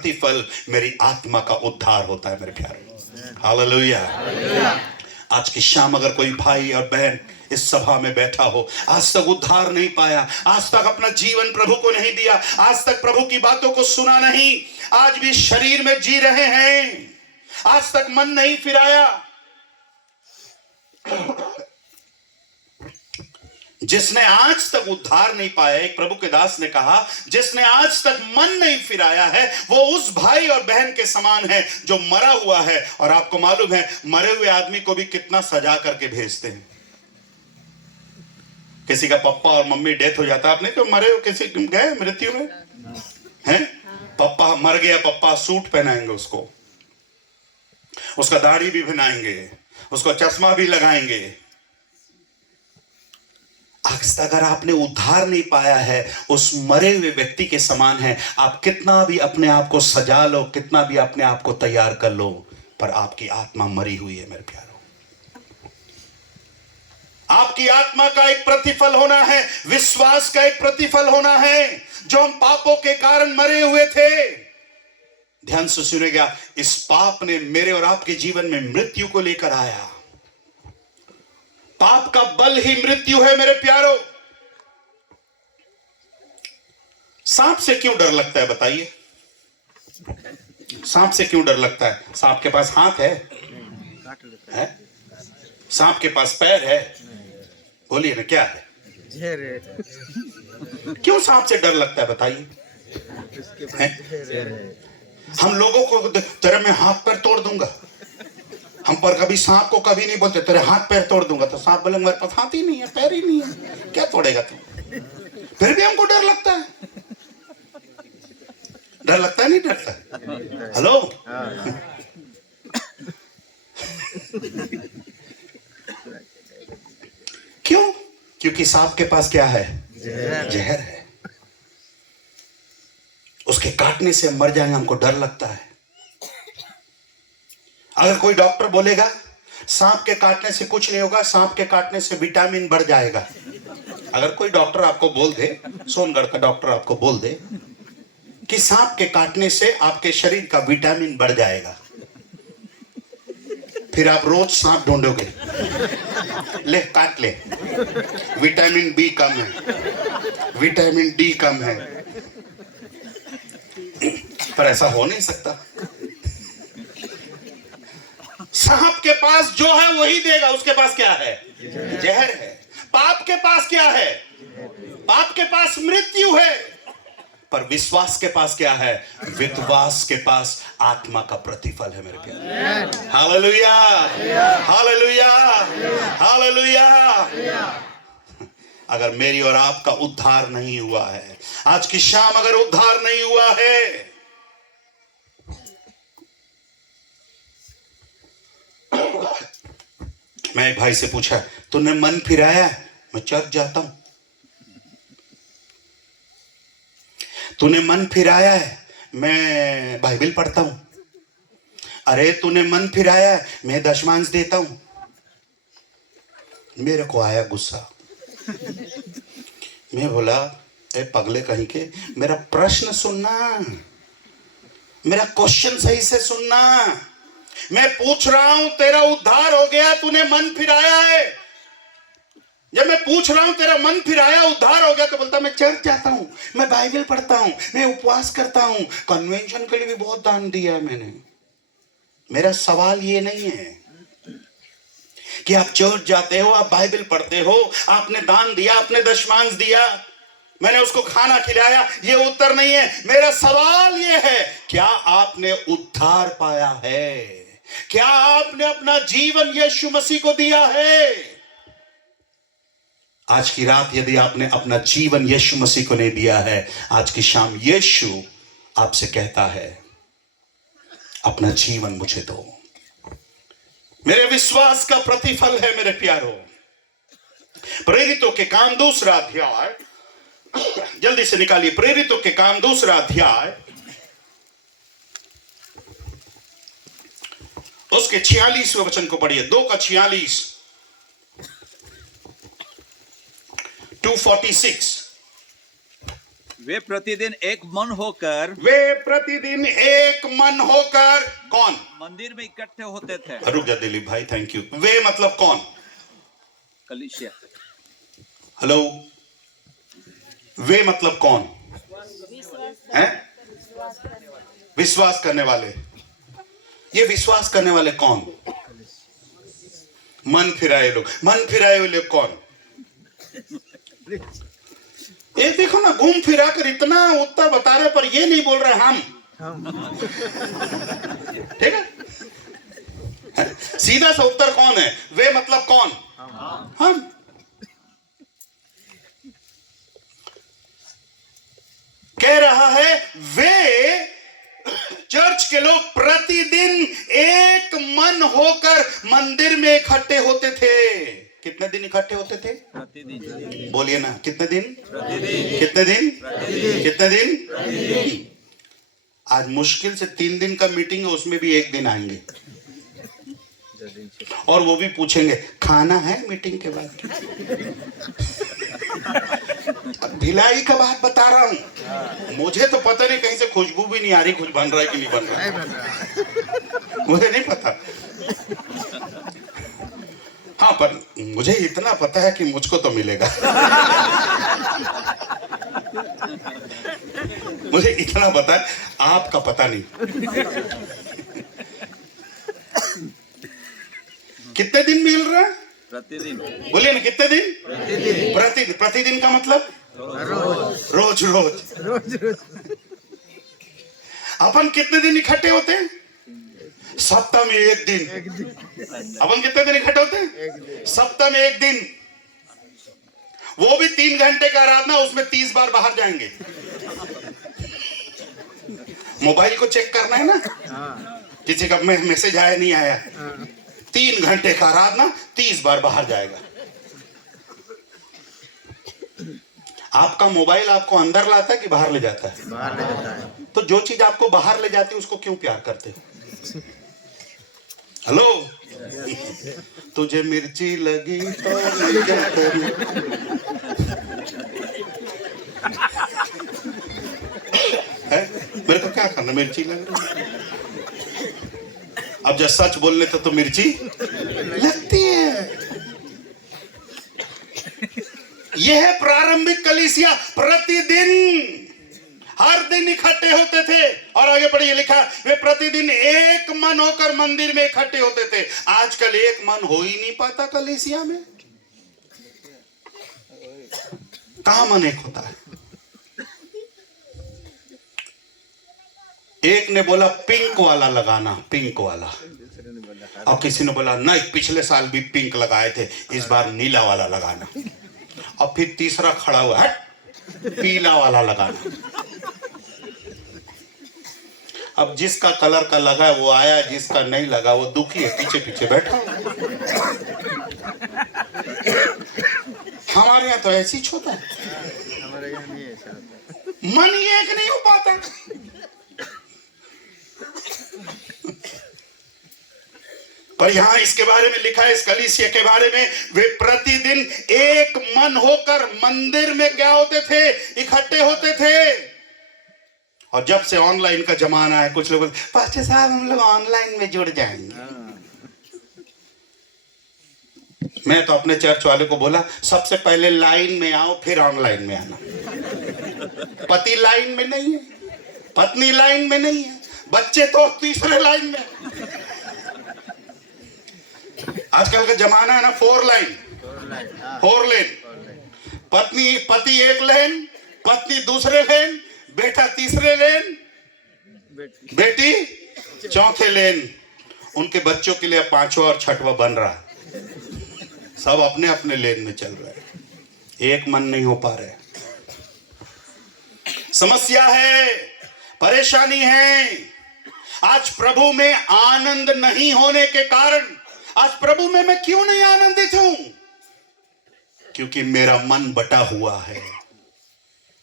प्रतिफल मेरी आत्मा का उद्धार होता है मेरे प्यारे। हालेलुया। आज की शाम अगर कोई भाई और बहन इस सभा में बैठा हो, आज तक उद्धार नहीं पाया, आज तक अपना जीवन प्रभु को नहीं दिया, आज तक प्रभु की बातों को सुना नहीं, आज भी शरीर में जी रहे हैं, आज तक मन नहीं फिराया, जिसने आज तक उद्धार नहीं पाया, एक प्रभु के दास ने कहा, जिसने आज तक मन नहीं फिराया है वो उस भाई और बहन के समान है जो मरा हुआ है। और आपको मालूम है मरे हुए आदमी को भी कितना सजा करके भेजते हैं। किसी का पापा और मम्मी डेथ हो जाता है, आपने तो मरे हो किसी गए मृत्यु में हैं, पापा मर गया, पापा सूट पहनाएंगे उसको, उसका दाढ़ी भी बनाएंगे, उसको चश्मा भी लगाएंगे। अगर आपने उद्धार नहीं पाया है उस मरे हुए व्यक्ति के समान है। आप कितना भी अपने आप को सजा लो, कितना भी अपने आप को तैयार कर लो, पर आपकी आत्मा मरी हुई है मेरे प्यारों। आपकी आत्मा का एक प्रतिफल होना है, विश्वास का एक प्रतिफल होना है। जो हम पापों के कारण मरे हुए थे, ध्यान से सुनेगा, इस पाप ने मेरे और आपके जीवन में मृत्यु को लेकर आया। पाप का बल ही मृत्यु है मेरे प्यारों। सांप से क्यों डर लगता है बताइए? सांप से क्यों डर लगता है? सांप के पास हाथ है? सांप के पास पैर है? बोलिए ना, क्या है? क्यों सांप से डर लगता है बताइए? हम लोगों को तेरे में हाथ पैर तोड़ दूंगा, हम पर कभी सांप को कभी नहीं बोलते तेरे हाथ पैर तोड़ दूंगा। तो सांप बोले मेरे पास हाथ ही नहीं है, पैर ही नहीं है, क्या तोड़ेगा तू? फिर भी हमको डर लगता है। डर लगता है नहीं डरता? हेलो, क्यों? क्योंकि सांप के पास क्या है? जहर है। उसके काटने से हम मर जाएंगे, हमको डर लगता है। अगर कोई डॉक्टर बोलेगा सांप के काटने से कुछ नहीं होगा, सांप के काटने से विटामिन बढ़ जाएगा, अगर कोई डॉक्टर आपको बोल दे, सोनगढ़ का डॉक्टर आपको बोल दे कि सांप के काटने से आपके शरीर का विटामिन बढ़ जाएगा, फिर आप रोज सांप ढूंढोगे, ले काट ले, विटामिन बी कम है, विटामिन डी कम है। पर ऐसा हो नहीं सकता। सांप के पास जो है वही देगा, उसके पास क्या है? जहर है। पाप के पास क्या है? पाप के पास मृत्यु है। पर विश्वास के पास क्या है? विश्वास के पास आत्मा का प्रतिफल है मेरे प्यारे। Hallelujah, hallelujah, hallelujah. अगर मेरी और आपका उद्धार नहीं हुआ है, आज की शाम अगर उद्धार नहीं हुआ है, मैं एक भाई से पूछा तूने मन फिराया? मैं चर्च जाता हूं। तूने मन फिराया है? मैं बाइबल पढ़ता हूं। अरे तूने मन फिराया है? मैं दशमांश देता हूं। मेरे को आया गुस्सा। मैं बोला ए पगले कहीं के, मेरा प्रश्न सुनना, मेरा क्वेश्चन सही से सुनना। मैं पूछ रहा हूं तेरा उद्धार हो गया, तूने मन फिराया है। जब मैं पूछ रहा हूं तेरा मन फिराया, उद्धार हो गया, तो बोलता मैं चर्च जाता हूं, मैं बाइबल पढ़ता हूं, मैं उपवास करता हूं, कन्वेंशन के लिए भी बहुत दान दिया है मैंने। मेरा सवाल ये नहीं है कि आप चर्च जाते हो, आप बाइबल पढ़ते हो, आपने दान दिया, आपने दशमांश दिया, मैंने उसको खाना खिलाया, ये उत्तर नहीं है। मेरा सवाल ये है, क्या आपने उद्धार पाया है? क्या आपने अपना जीवन यीशु मसीह को दिया है? आज की रात यदि आपने अपना जीवन यीशु मसीह को नहीं दिया है, आज की शाम यीशु आपसे कहता है अपना जीवन मुझे दो। मेरे विश्वास का प्रतिफल है मेरे प्यारों। प्रेरितों के काम 2 अध्याय, जल्दी से निकालिए, प्रेरितों के काम 2 अध्याय उसके 46वें वचन को पढ़िए। 2 का 46, 2:46। वे प्रतिदिन एक मन होकर कौन मंदिर में इकट्ठे होते थे। रुक जा दिलीप भाई, थैंक यू। वे मतलब कौन? कलीसिया। हेलो, वे मतलब कौन है? विश्वास करने वाले। ये विश्वास करने वाले कौन? मन फिराए लोग। मन फिराए हुए लोग कौन? ये देखो ना, घूम फिरा कर इतना उत्तर बता रहे पर ये नहीं बोल रहे हम। ठीक है, सीधा सा उत्तर कौन है? वे मतलब कौन? हम। कह रहा है वे चर्च के लोग प्रतिदिन एक मन होकर मंदिर में इकट्ठे होते थे। कितने दिन इकट्ठे होते थे? प्रतिदिन। बोलिए ना, कितने दिन? प्रतिदिन। कितने दिन? कितने दिन? आज मुश्किल से 3 दिन का मीटिंग है, उसमें भी एक दिन आएंगे और वो भी पूछेंगे खाना है मीटिंग के बाद। भिलाई का बात बता रहा हूं, मुझे तो पता नहीं, कहीं से खुशबू भी नहीं आ रही, कुछ बन रहा है कि नहीं बन रहा है मुझे नहीं पता। हाँ, पर मुझे इतना पता है कि मुझको तो मिलेगा। मुझे इतना पता है, आपका पता नहीं। कितने दिन मिल रहा है? प्रतिदिन। बोलिए ना, कितने दिन? प्रतिदिन। प्रतिदिन का मतलब रोज रोज। अपन कितने दिन इकट्ठे होते हैं? सप्ताह में एक दिन। अपन कितने दिन इकट्ठे होते हैं? सप्ताह में एक दिन। वो भी 3 घंटे का आराधना, उसमें 30 बार बाहर जाएंगे। मोबाइल को चेक करना है ना, किसी का मैसेज आया नहीं आया। 3 घंटे का आराधना, 30 बार बाहर जाएगा। आपका मोबाइल आपको अंदर लाता है कि बाहर ले जाता है? बाहर ले जाता है। तो जो चीज आपको बाहर ले जाती है उसको क्यों प्यार करते हो? हेलो, तुझे मिर्ची लगी तो मैं क्या करूं? है? मेरे को क्या करना, मिर्ची लग रही। अब जब सच बोलने तो मिर्ची लगती है। यह है प्रारंभिक कलीसिया। प्रतिदिन, हर दिन इकट्ठे होते थे। और आगे पढ़िए, लिखा वे प्रतिदिन एक मन होकर मंदिर में इकट्ठे होते थे। आजकल एक मन हो ही नहीं पाता कलीसिया में। कहां मन एक होता है? एक ने बोला पिंक वाला लगाना, पिंक वाला, और किसी ने बोला नहीं, पिछले साल भी पिंक लगाए थे, इस बार नीला वाला लगाना। और फिर तीसरा खड़ा हुआ है, पीला वाला लगाना। अब जिसका कलर का लगा है वो आया, जिसका नहीं लगा वो दुखी है, पीछे पीछे बैठा। हमारे यहाँ तो ऐसी होता है, हमारे यहाँ नहीं ऐसा होता। मन ही एक नहीं हो पाता। पर यहां इसके बारे में लिखा है, इस कलीसिया के बारे में, वे प्रतिदिन एक मन होकर मंदिर में क्या होते थे? इकट्ठे होते थे। और जब से ऑनलाइन का जमाना है, कुछ लोग पास्टर साहब हम लोग ऑनलाइन में जुड़ जाएंगे। मैं तो अपने चर्च वाले को बोला, सबसे पहले लाइन में आओ, फिर ऑनलाइन में आना। पति लाइन में नहीं है, पत्नी लाइन में नहीं है, बच्चे तो तीसरे लाइन में। आजकल का जमाना है ना, 4 लेन। पति एक लेन, पत्नी दूसरे लेन, बेटा तीसरे लेन, बेटी चौथे लेन। उनके बच्चों के लिए 5वां और 6वां बन रहा है। सब अपने अपने लेन में चल रहे हैं, एक मन नहीं हो पा रहे। समस्या है, परेशानी है। आज प्रभु में आनंद नहीं होने के कारण, आज प्रभु में मैं क्यों नहीं आनंदित हूं? क्योंकि मेरा मन बटा हुआ है।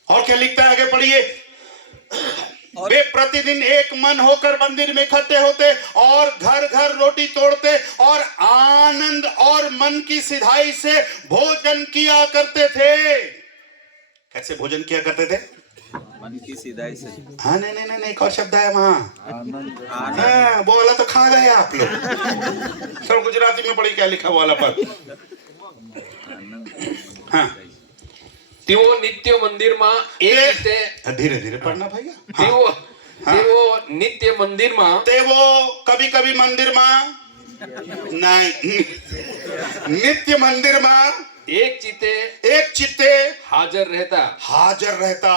और क्या लिखता है, आगे पढ़िए, वे प्रतिदिन एक मन होकर मंदिर में इकट्ठे होते और घर घर रोटी तोड़ते और आनंद और मन की सिधाई से भोजन किया करते थे। कैसे भोजन किया करते थे? आणखी सीधा से हाँ नहीं नहीं नहीं नहीं, एक और शब्द है वहाँ। आनंद हाँ बोला तो खा गए आप लोग। सब गुजराती में पढ़ी क्या लिखा वाला पर। हाँ તેઓ નિત્ય મંદિરમાં એક રીતે धीरे धीरे पढ़ना भैया। તેઓ તેઓ નિત્ય મંદિરમાં ते वो कभी कभी मंदिर में नहीं, नित्य मंदिर में એક ચિત્તે एक चित्ते હાજર રહેતા हाजिर रहता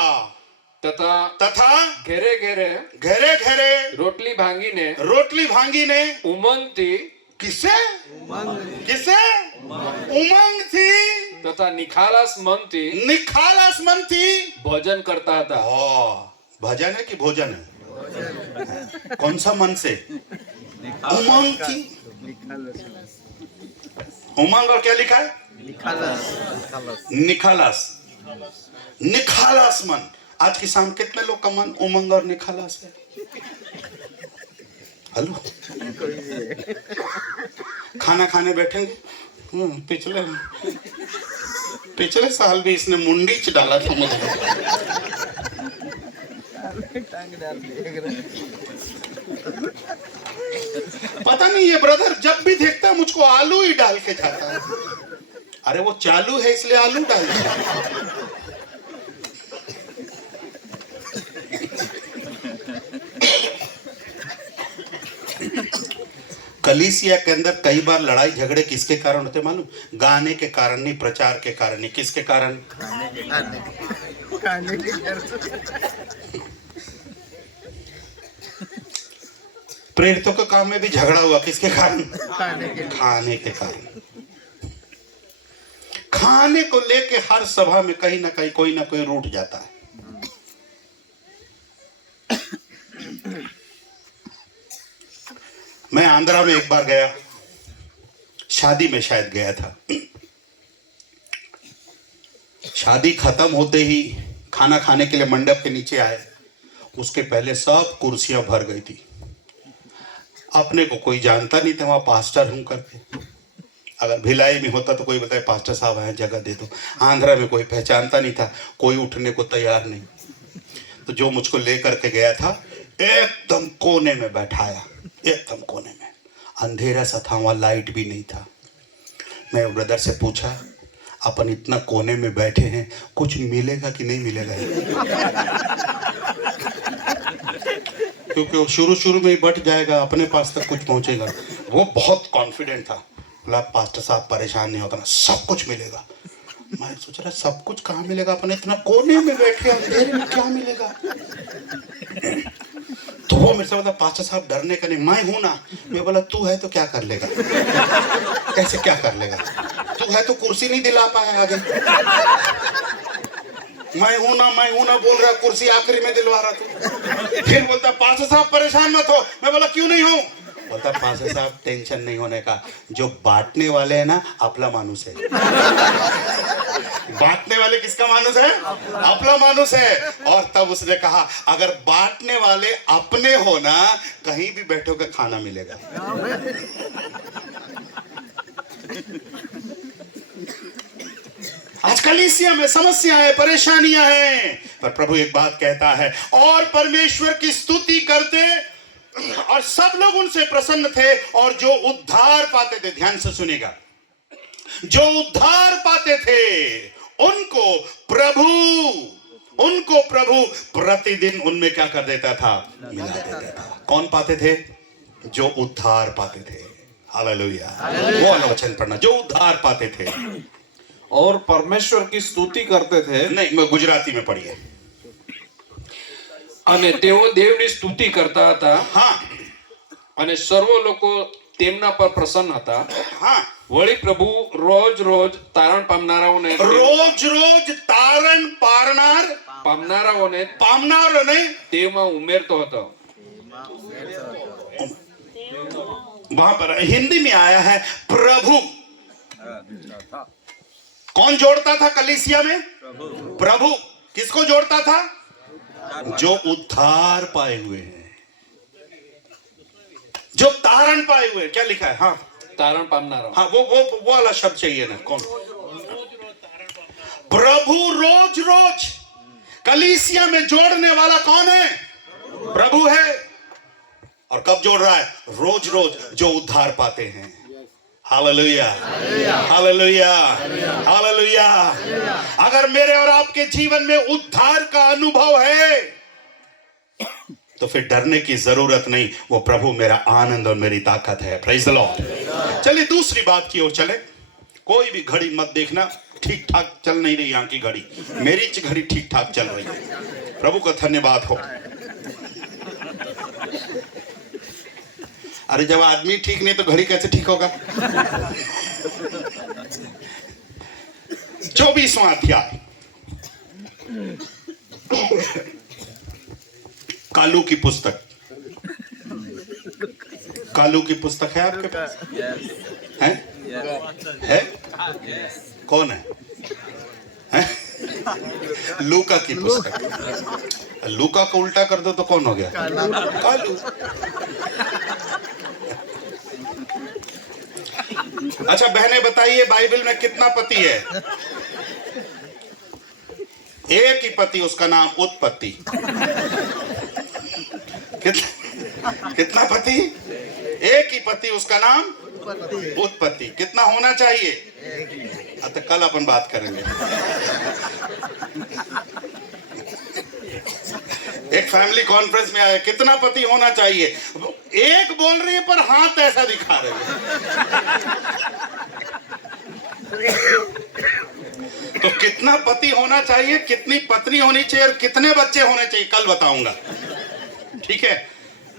તથા तथा ઘેરે ઘેરે घेरे घेरे રોટલી ભાંગીને रोटली भांगी ने ઉમંગથી किसे किसे उमंग थी તથા નિખાલસ મનથી निखालस मन थी। ભોજન કરતા હતા। भजन है कि भोजन है? कौन सा मन से? उमंग थी। उमंग और क्या लिखा है? निखालस। निखालस मन। आज की शाम कितने लोग का मन उमंग और निखालस है? हेलो, खाना खाने बैठेंगे। पिछले साल भी इसने मुंडीच डाला था मुझे। पता नहीं ये ब्रदर जब भी देखता है मुझको आलू ही डाल के खाता है। अरे वो चालू है इसलिए आलू डाल दिया। कलीसिया के अंदर कई बार लड़ाई झगड़े किसके कारण होते मालूम? गाने के कारण नहीं, प्रचार के कारण नहीं। किसके कारण? प्रेरितों के काम में भी झगड़ा हुआ, किसके कारण? खाने के कारण। खाने को लेके हर सभा में कहीं ना कहीं कोई ना कोई रूठ जाता है। मैं आंध्रा में एक बार गया, शादी में शायद गया था। शादी खत्म होते ही खाना खाने के लिए मंडप के नीचे आए, उसके पहले सब कुर्सियां भर गई थी। अपने को कोई जानता नहीं था वहाँ पास्टर हूँ करके। अगर भिलाई में होता तो कोई बताए पास्टर साहब आए जगह दे दो। आंध्रा में कोई पहचानता नहीं था, कोई उठने को तैयार नहीं। तो जो मुझको ले करके गया था एकदम कोने में बैठाया, एकदम कोने में। अंधेरा सा था, वहाँ लाइट भी नहीं था। मैं ब्रदर से पूछा, अपन इतना कोने में बैठे हैं, कुछ मिलेगा कि नहीं मिलेगा? क्योंकि वो शुरू में ही बट जाएगा, अपने पास तक कुछ पहुंचेगा। वो बहुत कॉन्फिडेंट था। बोला पास्टर साहब परेशान नहीं होता ना, सब कुछ मिलेगा। मैं सोच रहा सब कुछ कहाँ मिलेगा, अपन इतना कोने में बैठे अंधेरे में क्या मिलेगा? तो वो मेरे से बोला पास्टर साहब डरने का नहीं, मैं हूं ना। मैं बोला तू है तो क्या कर लेगा? कैसे क्या कर लेगा? तू है तो कुर्सी नहीं दिला पाए आगे। मैं हूं ना बोल रहा, कुर्सी आखिरी में दिलवा रहा तू। फिर बोलता पास्टर साहब परेशान मत हो। मैं बोला क्यों नहीं हूं? बोलता पास्टर साहब टेंशन नहीं होने का, जो बांटने वाले हैं ना अपना मानुस है। बांटने वाले किसका मानुस है? अपना मानुस है। और तब उसने कहा अगर बांटने वाले अपने हो ना, कहीं भी बैठो के खाना मिलेगा। आज कलीसिया में समस्याएं परेशानियां हैं, पर प्रभु एक बात कहता है, और परमेश्वर की स्तुति करते और सब लोग उनसे प्रसन्न थे और जो उद्धार पाते थे। ध्यान से सुनिएगा, जो उद्धार पाते थे उनको प्रभु प्रतिदिन उनमें क्या कर देता था? मिला देता था। कौन पाते थे? जो उद्धार पाते थे। हालेलुया। वो वाला वचन पढ़ना, जो उद्धार पाते थे और परमेश्वर की स्तुति करते थे। नहीं, मैं गुजराती में पढ़िए। અને તેઓ દેવની સ્તુતિ કરતા હતા हाँ અને સર્વ લોકો તેમના પર પ્રસન્ન હતા। हाँ, વળી પ્રભુ રોજ રોજ તારણ પામનારાઓને रोज तारण પામનારાઓને पामनार नहीं, તેમાં ઉમેરતો હતો। वहां पर हिंदी में आया है प्रभु। कौन जोड़ता था कलीसिया में? प्रभु। किसको जोड़ता था? जो उद्धार पाए हुए हैं, जो तारण पाए हुए हैं। क्या लिखा है? हाँ તારણ પામનારાઓ। हाँ, वो वाला शब्द चाहिए ना। कौन? प्रभु रोज कलीसिया में जोड़ने वाला कौन है? प्रभु है। और कब जोड़ रहा है? रोज रोज जो उद्धार पाते हैं। Hallelujah, hallelujah, hallelujah. अगर मेरे और आपके जीवन में उद्धार का अनुभव है तो फिर डरने की जरूरत नहीं। वो प्रभु मेरा आनंद और मेरी ताकत है। Praise the Lord. चलिए दूसरी बात की ओर चले। कोई भी घड़ी मत देखना, ठीक ठाक चल नहीं रही यहाँ की घड़ी। मेरी घड़ी ठीक ठाक चल रही है। प्रभु का धन्यवाद हो। अरे जब आदमी ठीक नहीं तो घड़ी कैसे ठीक होगा? 24वां अध्याय, कालू की पुस्तक। कालू की पुस्तक है आपके पास? है? है? कौन है? लूका की पुस्तक। लूका को उल्टा कर दो तो कौन हो गया? कालू। अच्छा बहनें बताइए, बाइबल में कितना पति है? एक ही पति, उसका नाम उत्पत्ति। कितना पति? एक ही पति, उसका नाम उत्पत्ति। कितना होना चाहिए? तो कल अपन बात करेंगे। एक फैमिली कॉन्फ्रेंस में आया, कितना पति होना चाहिए? एक बोल रही है पर हाथ ऐसा दिखा रहे हैं। तो कितना पति होना चाहिए, कितनी पत्नी होनी चाहिए और कितने बच्चे होने चाहिए, कल बताऊंगा। ठीक है?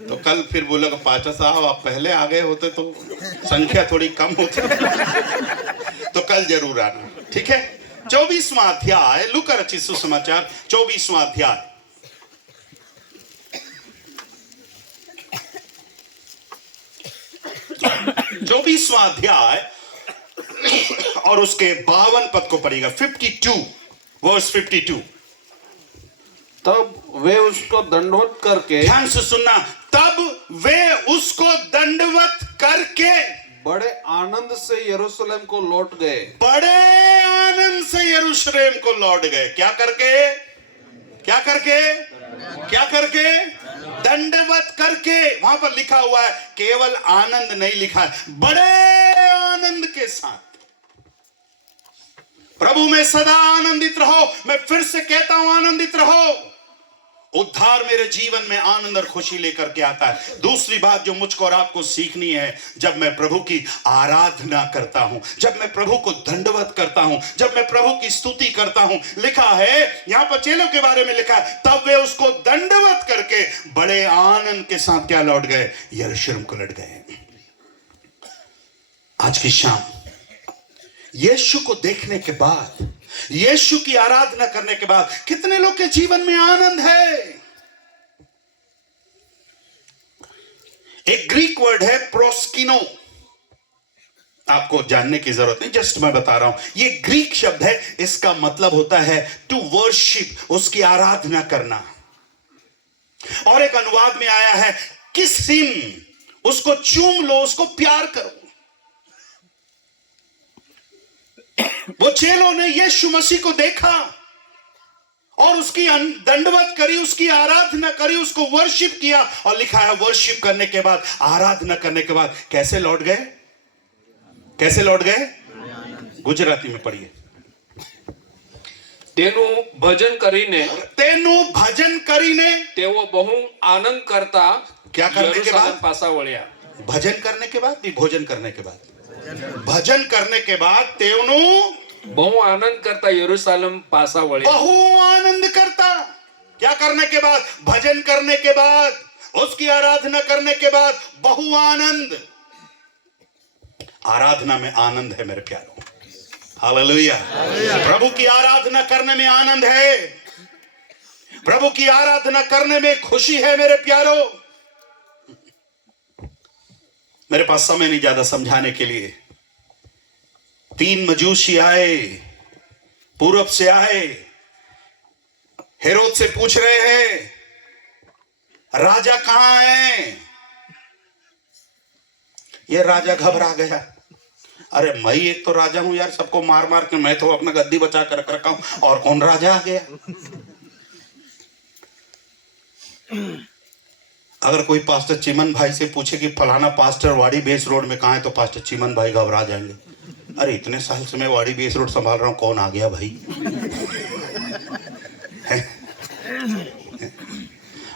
तो कल फिर बोलेगा पाचा साहब आप पहले आ गए होते तो संख्या थोड़ी कम होती। तो कल जरूर आना। ठीक है? 24वां अध्याय, लूका रचित सुसमाचार 24वां अध्याय। चौबीसवां अध्याय और उसके 52 पद को पढ़िएगा। 52 वर्स 52। तब वे उसको दंडवत करके, ध्यान से सुनना, तब वे उसको दंडवत करके बड़े आनंद से यरूशलेम को लौट गए। बड़े आनंद से यरूशलेम को लौट गए। क्या करके? क्या करके? क्या करके? दंडवत करके। वहां पर लिखा हुआ है, केवल आनंद नहीं लिखा है, बड़े आनंद के साथ। प्रभु में सदा आनंदित रहो। मैं फिर से कहता हूं, आनंदित रहो। उद्धार मेरे जीवन में आनंद और खुशी लेकर के आता है। दूसरी बात जो मुझको और आपको सीखनी है, जब मैं प्रभु की आराधना करता हूं, जब मैं प्रभु को दंडवत करता हूं, जब मैं प्रभु की स्तुति करता हूं, लिखा है यहां पर चेलों के बारे में लिखा है, तब वे उसको दंडवत करके बड़े आनंद के साथ क्या लौट गए? यरूशलेम को लौट गए। आज की शाम यीशु को देखने के बाद, यीशु की आराधना करने के बाद कितने लोग के जीवन में आनंद है? एक ग्रीक वर्ड है प्रोस्किनो। आपको जानने की जरूरत नहीं, जस्ट मैं बता रहा हूं। ये ग्रीक शब्द है, इसका मतलब होता है टू वर्शिप, उसकी आराधना करना। और एक अनुवाद में आया है किस हिम, उसको चूम लो, उसको प्यार करो। वो चेलों ने यीशु मसीह को देखा और उसकी दंडवत करी, उसकी आराधना करी, उसको वर्शिप किया। और लिखा है वर्शिप करने के बाद, आराधना करने के बाद कैसे लौट गए? कैसे लौट गए? गुजराती में पढ़िए। તેનું ભજન કરીને भजन करीने તેઓ બહુ આનંદ કરતા क्या करने के યરૂશલેમ बाद? પાછા વળ્યા। भजन करने के बाद नहीं, भोजन करने के बाद। भजन करने के बाद तेवनु બહુ આનંદ કરતા યરૂશલેમ પાછા વળ્યા। बहु आनंद करता। क्या करने के बाद? भजन करने के बाद, उसकी आराधना करने के बाद बहु आनंद। आराधना में आनंद है मेरे प्यारों। हालेलुया। प्रभु की आराधना करने में आनंद है, प्रभु की आराधना करने में खुशी है मेरे प्यारों। मेरे पास समय नहीं ज्यादा समझाने के लिए। 3 मजूसी आए, पूरब से आए, हेरोद से पूछ रहे हैं राजा कहां है? ये राजा घबरा गया। अरे मैं एक तो राजा हूं यार, सबको मार मार के मैं तो अपना गद्दी बचा कर रखा हूं, और कौन राजा आ गया? अगर कोई पास्टर चिमन भाई से पूछे कि फलाना पास्टर वाड़ी बेस रोड में कहाँ है, तो पास्टर चिमन भाई घबरा जाएंगे। अरे इतने साल से मैं वाड़ी बेस रोड संभाल रहा हूँ, कौन आ गया भाई।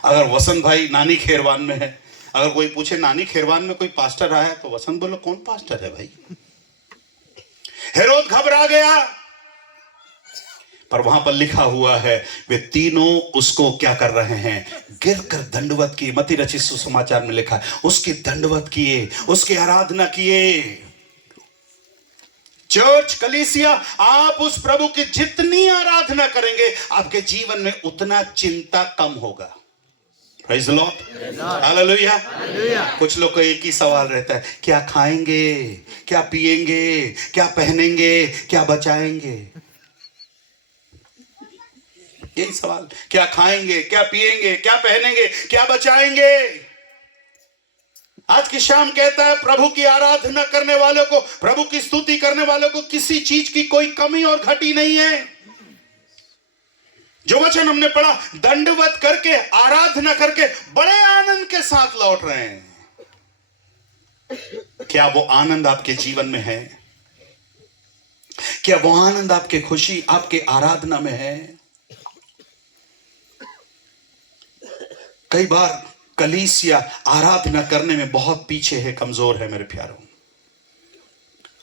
अगर वसंत भाई नानी खेरवान में है, अगर कोई पूछे नानी खेरवान में कोई पास्टर आया है, तो वसंत बोलो कौन पास्टर है भाई। हेरोद घबरा गया, पर वहां पर लिखा हुआ है वे तीनों उसको क्या कर रहे हैं, गिरकर दंडवत किए। मत्ती रचित सुसमाचार में लिखा है उसकी दंडवत किए, उसकी आराधना किए। चर्च कलीसिया, आप उस प्रभु की जितनी आराधना करेंगे आपके जीवन में उतना चिंता कम होगा। Praise the Lord, hallelujah. कुछ लोग को एक ही सवाल रहता है, क्या खाएंगे, क्या पिएंगे, क्या पहनेंगे, क्या बचाएंगे। यही सवाल, क्या खाएंगे, क्या पिएंगे, क्या पहनेंगे, क्या बचाएंगे। आज की शाम कहता है प्रभु की आराधना करने वालों को, प्रभु की स्तुति करने वालों को किसी चीज की कोई कमी और घटी नहीं है। जो वचन हमने पढ़ा, दंडवत करके, आराधना करके बड़े आनंद के साथ लौट रहे हैं। क्या वो आनंद आपके जीवन में है? क्या वो आनंद आपके खुशी, आपके आराधना में है? कई बार कलीसिया आराधना करने में बहुत पीछे है, कमजोर है। मेरे प्यारों,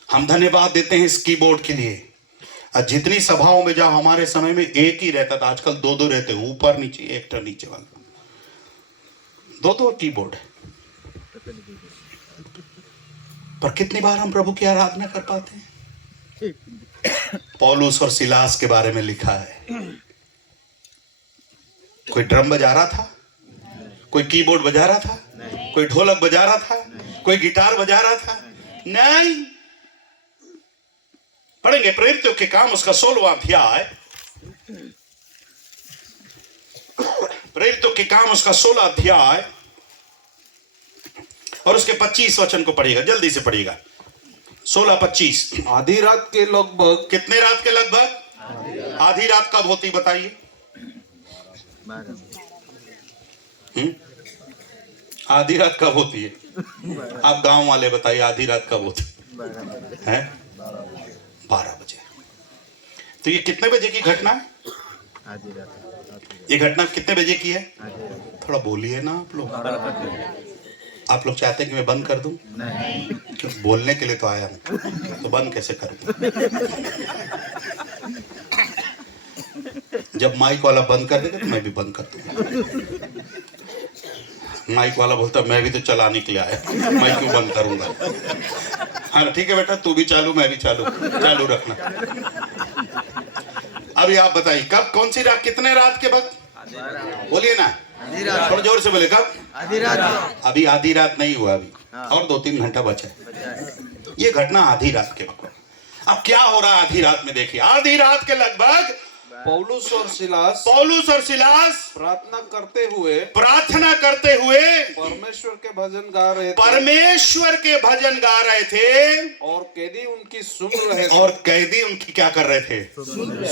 हम धन्यवाद देते हैं इस कीबोर्ड के लिए। जितनी सभाओं में जाओ, हमारे समय में एक ही रहता था, आजकल दो दो रहते हैं, ऊपर नीचे, एक टर्न नीचे वाला, दो दो कीबोर्ड है। पर कितनी बार हम प्रभु की आराधना कर पाते हैं? पौलुस और सिलास के बारे में लिखा है, कोई ड्रम बजा रहा था, कोई कीबोर्ड बजा रहा था, कोई ढोलक बजा रहा था, कोई गिटार बजा रहा था, नहीं। पढ़ेंगे प्रेरितों के काम उसका 16वां अध्याय, प्रेरितों के काम उसका 16 अध्याय और उसके 25 वचन को पढ़िएगा, जल्दी से पढ़िएगा। 16:25। आधी रात के लगभग, कितने रात के लगभग? आधी रात कब होती बताइए? आधी रात कब होती है? आप गांव वाले बताइए, आधी रात कब होती है? 12 बजे। तो ये कितने बजे की घटना है? आधी रात। ये घटना कितने बजे की है? थोड़ा बोलिए ना आप लोग। आप लोग चाहते हैं कि मैं बंद कर दूं? नहीं। क्यों? बोलने के लिए तो आया हूं, तो बंद कैसे करूं? जब माइक वाला बंद कर देगा तो मैं भी बंद कर दूंगा। माइक वाला बोलता मैं भी तो चलाने के लिए आया, मैं क्यों बंद करूंगा? हाँ ठीक है बेटा, तू भी चालू, मैं भी चालू, चालू रखना। अभी आप बताइए कब, कौन सी रात, कितने रात के वक्त? बोलिए ना, थोड़ा जोर से बोले, कब? आधी रात। अभी आधी रात नहीं हुआ, अभी और 2-3 घंटा बचा है। ये घटना आधी रात के वक्त। अब क्या हो रहा है आधी रात में? देखिए, आधी रात के लगभग पौलुस और सिलास प्रार्थना करते हुए परमेश्वर के भजन गा रहे थे, परमेश्वर के भजन गा रहे थे, और कैदी उनकी सुन रहे थे। और कैदी उनकी क्या कर रहे थे?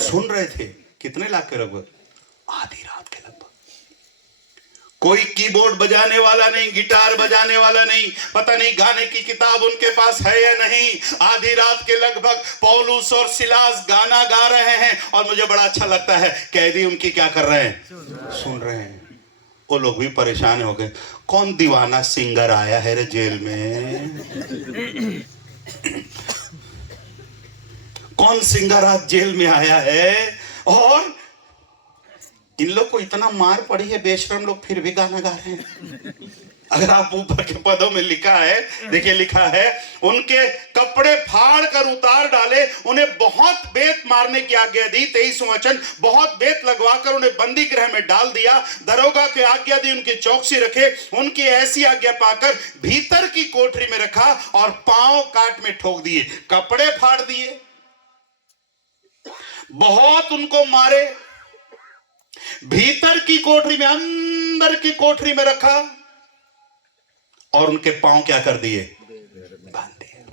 सुन रहे थे। कितने लाख के लगभग? आधी रात के लगभग। कोई कीबोर्ड बजाने वाला नहीं, गिटार बजाने वाला नहीं, पता नहीं गाने की किताब उनके पास है या नहीं। आधी रात के लगभग पौलुस और सिलास गाना गा रहे हैं, और मुझे बड़ा अच्छा लगता है, कैदी उनकी क्या कर रहे हैं? सुन रहे हैं। वो लोग भी परेशान हो गए, कौन दीवाना सिंगर आया है रे जेल में? कौन सिंगर आज जेल में आया है? और इन लोग को इतना मार पड़ी है, बेशरम लोग फिर भी गाना गा रहे हैं। अगर आप ऊपर के पदों में लिखा है, देखिए लिखा है, उनके कपड़े फाड़ कर उतार डाले, उन्हें बहुत बेत मारने की आज्ञा दी। 23वां वचन, बहुत बेत लगवाकर उन्हें बंदी गृह में डाल दिया, दरोगा की आज्ञा दी, उनकी चौकसी रखे। उनकी ऐसी आज्ञा पाकर भीतर की कोठरी में रखा और पांव काट में ठोक दिए, कपड़े फाड़ दिए, बहुत उनको मारे, भीतर की कोठरी में, अंदर की कोठरी में रखा, और उनके पांव क्या कर दिए? बांध दिए।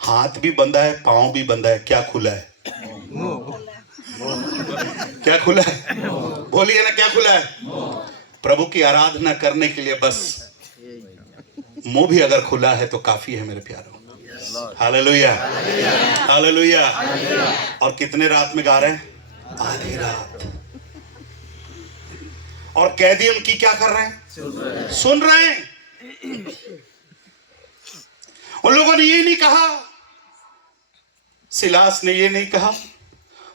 हाथ भी बंधा है, पांव भी बंधा है, क्या खुला है? क्या क्या खुला है? बोलिए ना, क्या खुला है? प्रभु की आराधना करने के लिए बस मुंह भी अगर खुला है तो काफी है मेरे प्यारों। Hallelujah, hallelujah. और कितने रात में गा रहे हैं? आधी रात। और कैदी उनकी क्या कर रहे हैं? सुन रहे हैं। उन लोगों ने ये नहीं कहा, सिलास ने ये नहीं कहा,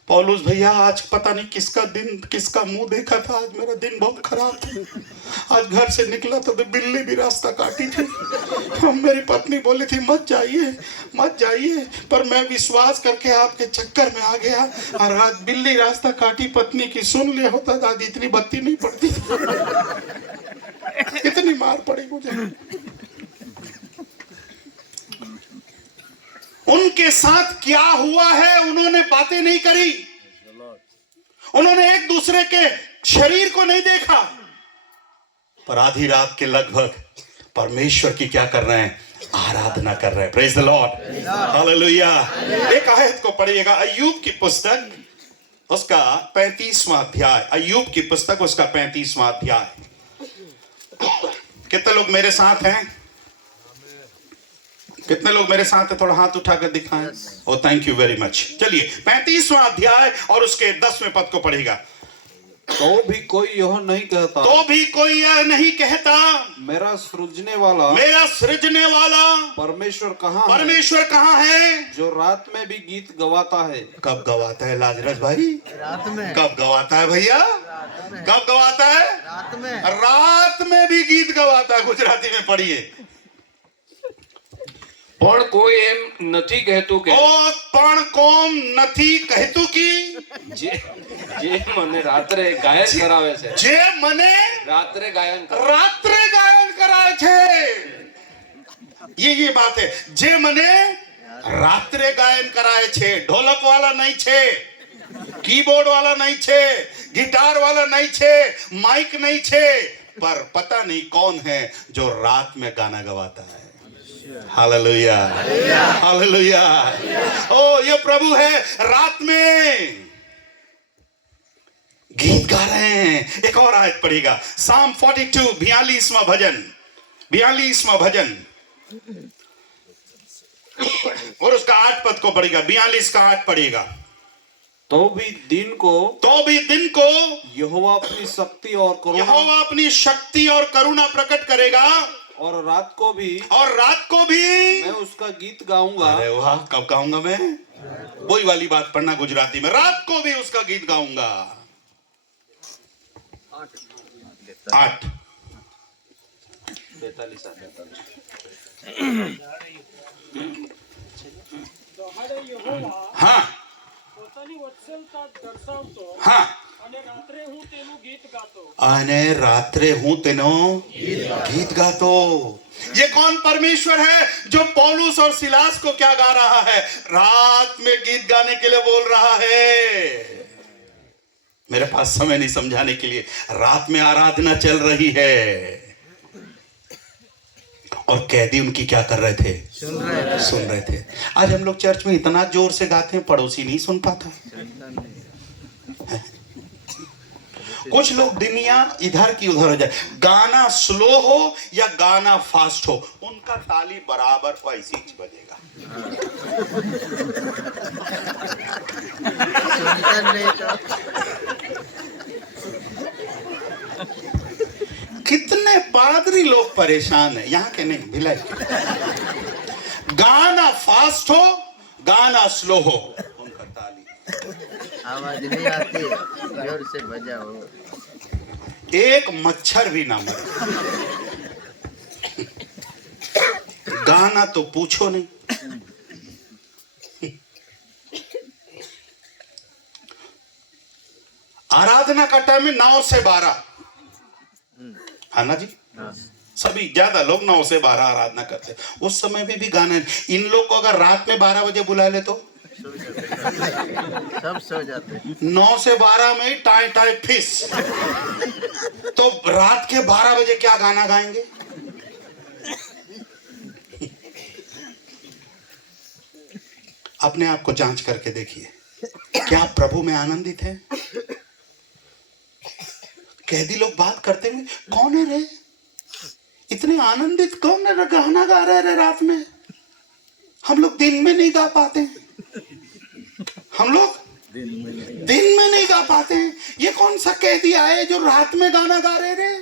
पौलुस भैया आज पता नहीं किसका दिन, किसका मुंह देखा था, आज मेरा दिन बहुत खराब था, आज घर से निकला तो बिल्ली भी रास्ता काटी थी, मेरी पत्नी बोली थी मत जाइए मत जाइए, पर मैं विश्वास करके आपके चक्कर में आ गया और आज बिल्ली रास्ता काटी, पत्नी की सुन लिया होता तो आज इतनी बत्ती नहीं पड़ती, इतनी मार पड़ी मुझे। उनके साथ क्या हुआ है उन्होंने बातें नहीं करी, उन्होंने एक दूसरे के शरीर को नहीं देखा, पर आधी रात के लगभग परमेश्वर की क्या कर रहे हैं? आराधना कर रहे हैं। Praise the Lord, hallelujah. एक आयत को पढ़िएगा, अय्यूब की पुस्तक उसका 35वां अध्याय, अय्यूब की पुस्तक उसका 35वां अध्याय। कितने लोग मेरे साथ हैं? कितने लोग मेरे साथ हैं? थोड़ा हाथ उठाकर दिखाएं। ओ थैंक यू वेरी मच। चलिए 35वां अध्याय और उसके 10वें पद को पढ़ेगा। तो भी कोई यह नहीं कहता, तो भी कोई यह नहीं कहता, मेरा सृजने वाला परमेश्वर कहाँ है? परमेश्वर कहाँ है? जो रात में भी गीत गवाता है। कब गवाता है लाजरस भाई? रात में। कब गवाता है भैया? कब गवाता है? रात में। रात में भी गीत गवाता है। गुजराती में पढ़िए। પણ કોઈ એમ નથી કહેતું કે ओ पण कोम નથી કહેતું की જે જે મને રાત્રે ગાયન કરાવે છે, जे मने રાત્રે ગાયન रात्रे गायन कराए थे। ये बात है, जे मने रात्रे गायन कराए छे। ढोलक वाला नहीं छे, कीबोर्ड वाला नहीं छे, गिटार वाला नहीं छे, माइक नहीं छे, पर पता नहीं कौन है जो रात में गाना गवाता है। Hallelujah, hallelujah. ओ ये प्रभु है, रात में गीत गा रहे हैं। एक और आयत पढ़ेगा, साम 42 42वां भजन, 42वां भजन और उसका 8 पद को पढ़ेगा, 42 का 8 पढ़ेगा। तो भी दिन को यहोवा अपनी शक्ति और करुणा, यहोवा अपनी शक्ति और करुणा प्रकट करेगा, और रात को भी मैं उसका गीत गाऊंगा। अरे वाह, कब गाऊंगा मैं? वही वाली बात पढ़ना गुजराती में, रात को भी उसका गीत गाऊंगा। 8 हाँ हाँ, અને રાત્રે હું તેનો गीत गातो। ये कौन परमेश्वर है जो पौलुस और सिलास को क्या गा रहा है? रात में गीत गाने के लिए बोल रहा है। मेरे पास समय नहीं समझाने के लिए। रात में आराधना चल रही है और कैदी उनकी क्या कर रहे थे? सुन रहे थे। आज हम लोग चर्च में इतना जोर से गाते हैं, पड़ोसी नहीं सुन पाता। कुछ लोग दुनिया इधर की उधर हो जाए, गाना स्लो हो या गाना फास्ट हो, उनका ताली बराबर वैसे ही बजेगा। कितने पादरी लोग परेशान हैं, यहाँ के नहीं, भिलाई के। गाना फास्ट हो, गाना स्लो हो, उनका ताली आवाज नहीं आती, जोर से बजाओ। एक मच्छर भी ना मरे। गाना तो पूछो नहीं। आराधना का टाइम है 9 से 12, है ना जी? सभी ज्यादा लोग 9 से 12 आराधना करते। उस समय में भी गाना। इन लोग को अगर रात में 12 बजे बुला ले तो सब सो जाते। 9 से 12 में टाई टाई फिस, तो रात के 12 बजे क्या गाना गाएंगे? अपने आप को जांच करके देखिए, क्या आप प्रभु में आनंदित हैं? कैदी लोग बात करते हुए, कौन है रे, इतने आनंदित कौन है, गाना गा रहे रे रात में, हम लोग दिन में नहीं गा पाते, हम लोग दिन में नहीं गा पाते हैं, ये कौन सा कैदी आए जो रात में गाना गा रहे रे।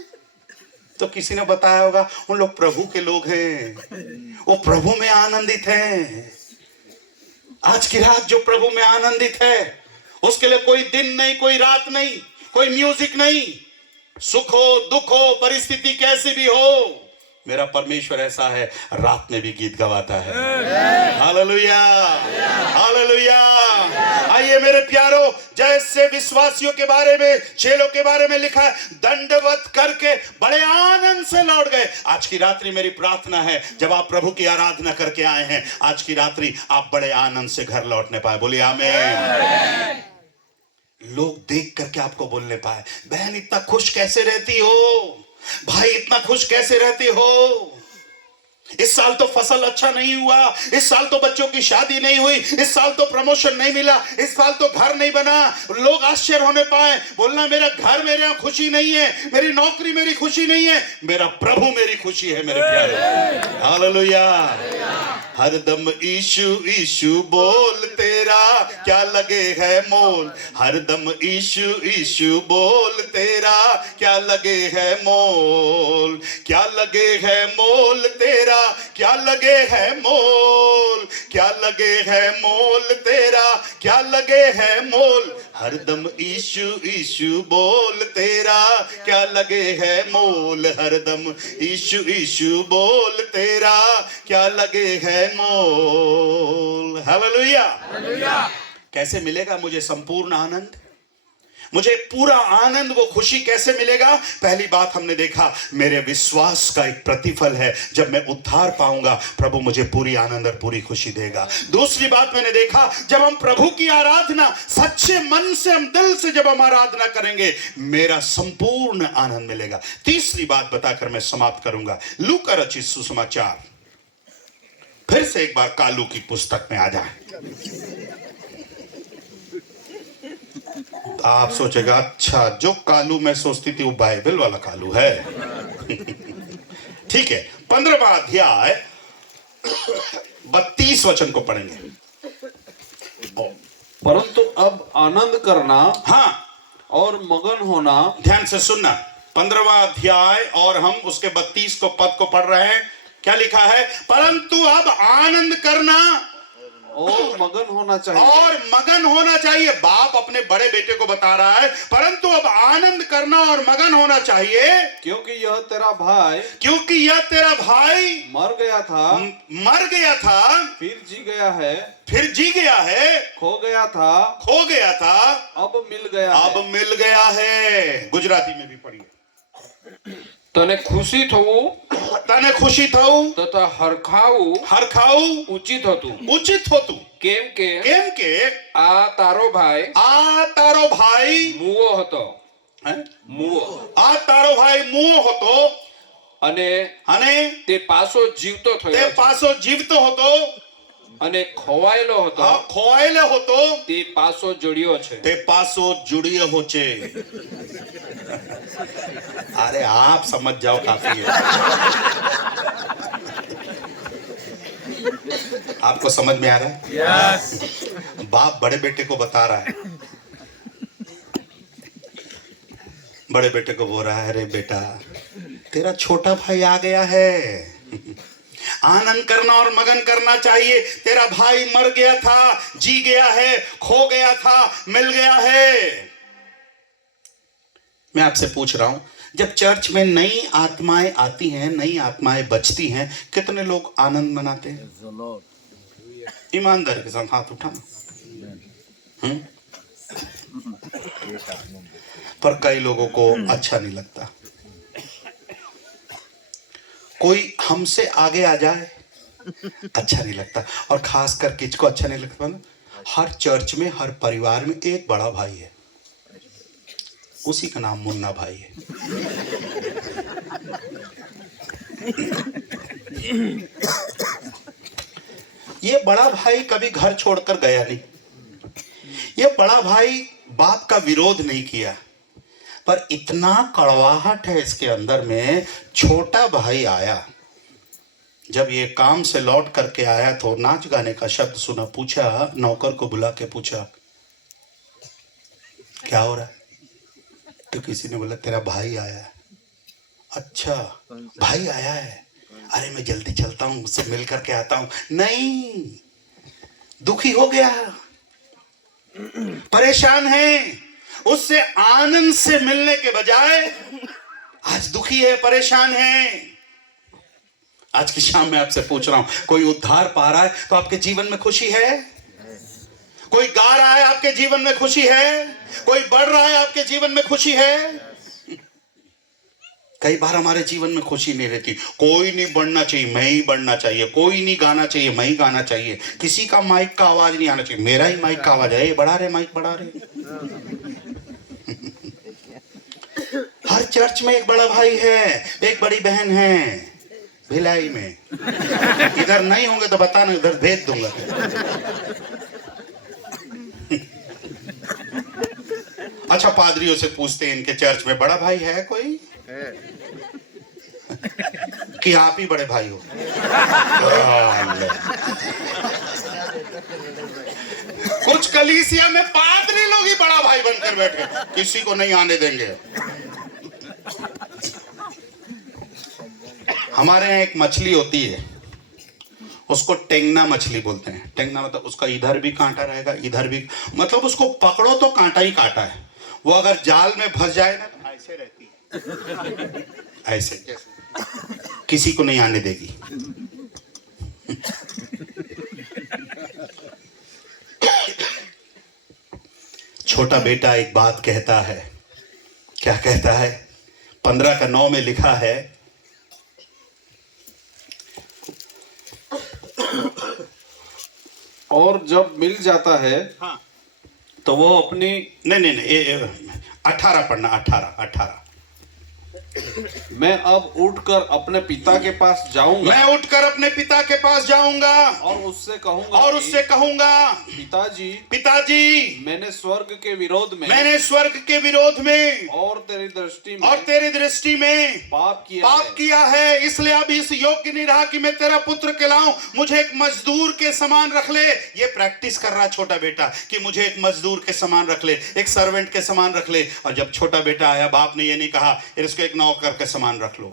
तो किसी ने बताया होगा, उन लोग प्रभु के लोग हैं, वो प्रभु में आनंदित हैं। आज की रात जो प्रभु में आनंदित है, उसके लिए कोई दिन नहीं, कोई रात नहीं, कोई म्यूजिक नहीं, सुख हो दुख हो, परिस्थिति कैसी भी हो, मेरा परमेश्वर ऐसा है, रात में भी गीत गवाता है। Hallelujah, hallelujah. आइए मेरे प्यारो, जैसे विश्वासियों के बारे में, चेलों के बारे में लिखा है, दंडवत करके बड़े आनंद से लौट गए। आज की रात्रि मेरी प्रार्थना है, जब आप प्रभु की आराधना करके आए हैं, आज की रात्रि आप बड़े आनंद से घर लौटने पाए। बोलिए आमीन। लोग देख करके आपको बोलने पाए, बहन इतना खुश कैसे रहती हो, भाई इतना खुश कैसे रहते हो, इस साल तो फसल अच्छा नहीं हुआ, इस साल तो बच्चों की शादी नहीं हुई, इस साल तो प्रमोशन नहीं मिला, इस साल तो घर नहीं बना। लोग आश्चर्य होने पाए, बोलना मेरा घर मेरे यहाँ खुशी नहीं है, मेरी नौकरी मेरी खुशी नहीं है, मेरा प्रभु मेरी खुशी है। मेरे प्यारे, हालेलुया। हरदम ईशु ईशु बोल, तेरा क्या लगे है मोल, हरदम ईशु ईशु बोल, तेरा क्या लगे है मोल, क्या लगे है मोल तेरा, क्या लगे है मोल, क्या लगे है मोल तेरा, क्या लगे है मोल, हरदम ईशु ईशु बोल, तेरा क्या लगे है मोल, हरदम ईशु ईशु बोल, तेरा क्या लगे है मोल। हालेलुया। कैसे मिलेगा मुझे संपूर्ण आनंद, मुझे पूरा आनंद, वो खुशी कैसे मिलेगा? पहली बात हमने देखा, मेरे विश्वास का एक प्रतिफल है, जब मैं उद्धार पाऊंगा प्रभु मुझे पूरी आनंद और पूरी खुशी देगा। दूसरी बात मैंने देखा, जब हम प्रभु की आराधना सच्चे मन से, हम दिल से जब हम आराधना करेंगे, मेरा संपूर्ण आनंद मिलेगा। तीसरी बात बताकर मैं समाप्त करूंगा, लूका रचित सुसमाचार, फिर से एक बार कालू की पुस्तक में आ जाए। आप सोचेगा, अच्छा जो कालू मैं सोचती थी वो बाइबल वाला कालू है। ठीक है, 15वां अध्याय 32 वचन को पढ़ेंगे। परंतु अब आनंद करना, हाँ, और मगन होना, ध्यान से सुनना, 15वां अध्याय और हम उसके 32 को पद को पढ़ रहे हैं। क्या लिखा है? परंतु अब आनंद करना और मगन होना चाहिए। और मगन होना चाहिए। बाप अपने बड़े बेटे को बता रहा है, परंतु अब आनंद करना और मगन होना चाहिए, क्योंकि यह तेरा भाई, क्योंकि यह तेरा भाई मर गया था, मर गया था, फिर जी गया है, फिर जी गया है, खो गया था, खो गया था, अब मिल गया अब है। मिल गया है। गुजराती में भी पढ़िए। તને ખુશી થવું તને ખુશી થવું તથા હરખાવું હરખાવું ઉચિત હતું, ઉચિત હોતું, કેમ કે કેમ કે આ તારો ભાઈ આ તારો ભાઈ મુવો હતો, હે? મુવો, આ તારો ભાઈ મુઓ હતો અને અને તે પાછો જીવતો તે થયો છે, પાછો જીવતો હતો અને ખોવાયેલો હતો, આ ખોવાયેલો હતો તે પાછો જડ્યો છે। તે પાછો जुड़िए होचे। अरे आप समझ जाओ, काफी है। आपको समझ में आ रहा है? yes. बाप बड़े बेटे को बता रहा है, बड़े बेटे को बोल रहा है, अरे बेटा तेरा छोटा भाई आ गया है, आनंद करना और मगन करना चाहिए। तेरा भाई मर गया था, जी गया है, खो गया था, मिल गया है। मैं आपसे पूछ रहा हूं, जब चर्च में नई आत्माएं आती हैं, नई आत्माएं बचती हैं, कितने लोग आनंद मनाते हैं? ईमानदारी के साथ हाथ उठाना। पर कई लोगों को अच्छा नहीं लगता। कोई हमसे आगे आ जाए अच्छा नहीं लगता, और खासकर किसको अच्छा नहीं लगता ना? हर चर्च में, हर परिवार में एक बड़ा भाई है, उसी का नाम मुन्ना भाई है। ये बड़ा भाई कभी घर छोड़कर गया नहीं, ये बड़ा भाई बाप का विरोध नहीं किया, पर इतना कड़वाहट है इसके अंदर में। छोटा भाई आया, जब ये काम से लौट करके आया तो नाच गाने का शब्द सुना, पूछा, नौकर को बुला के पूछा क्या हो रहा है? तो किसी ने बोला तेरा भाई आया है। अच्छा भाई आया है, अरे मैं जल्दी चलता हूँ, उससे मिल करके आता हूँ। नहीं, दुखी हो गया, परेशान है, उससे आनंद से मिलने के बजाय आज दुखी है, परेशान है। आज की शाम में आपसे पूछ रहा हूं, कोई उद्धार पा रहा है तो आपके जीवन में खुशी है? कोई गा रहा है आपके जीवन में खुशी है? कोई बढ़ रहा है आपके जीवन में खुशी है? कई बार हमारे जीवन में खुशी नहीं रहती। कोई नहीं बढ़ना चाहिए, मैं ही बढ़ना चाहिए। कोई नहीं गाना चाहिए, मैं ही गाना चाहिए। किसी का माइक का आवाज नहीं आना चाहिए, मेरा ही माइक का आवाज है। ये बढ़ा रहे, माइक बढ़ा रहे। हर चर्च में एक बड़ा भाई है, एक बड़ी बहन है, भिलाई में। इधर नहीं होंगे तो बताना, इधर भेज दूंगा। अच्छा, पादरियों से पूछते हैं इनके चर्च में बड़ा भाई है कोई? कि आप ही बड़े भाई हो? कुछ कलीसिया में पादरी लोग ही बड़ा भाई बनकर बैठे, किसी को नहीं आने देंगे। हमारे यहाँ एक मछली होती है, उसको टेंगना मछली बोलते हैं। टेंगना मतलब उसका इधर भी कांटा रहेगा, इधर भी, मतलब उसको पकड़ो तो कांटा ही कांटा है। वो अगर जाल में फंस जाए ना तो ऐसे रहती है, ऐसे, किसी को नहीं आने देगी। छोटा बेटा एक बात कहता है, क्या कहता है? 15:9 में लिखा है, और जब मिल जाता है हाँ, तो वो अपनी नहीं 18 पढ़ना, 18। मैं अब उठकर अपने पिता के पास जाऊंगा, मैं उठकर अपने पिता के पास जाऊंगा और उससे कहूंगा पिताजी, मैंने स्वर्ग के विरोध में और तेरी दृष्टि में पाप किया है, इसलिए अब इस योग्य नहीं रहा कि मैं तेरा पुत्र कहलाऊं। मुझे एक मजदूर के समान रख ले। ये प्रैक्टिस कर रहा छोटा बेटा कि मुझे एक मजदूर के समान रख ले, एक सर्वेंट के समान रख ले। और जब छोटा बेटा आया, बाप ने ये नहीं कहा इसको एक नौकर के समान रख लो।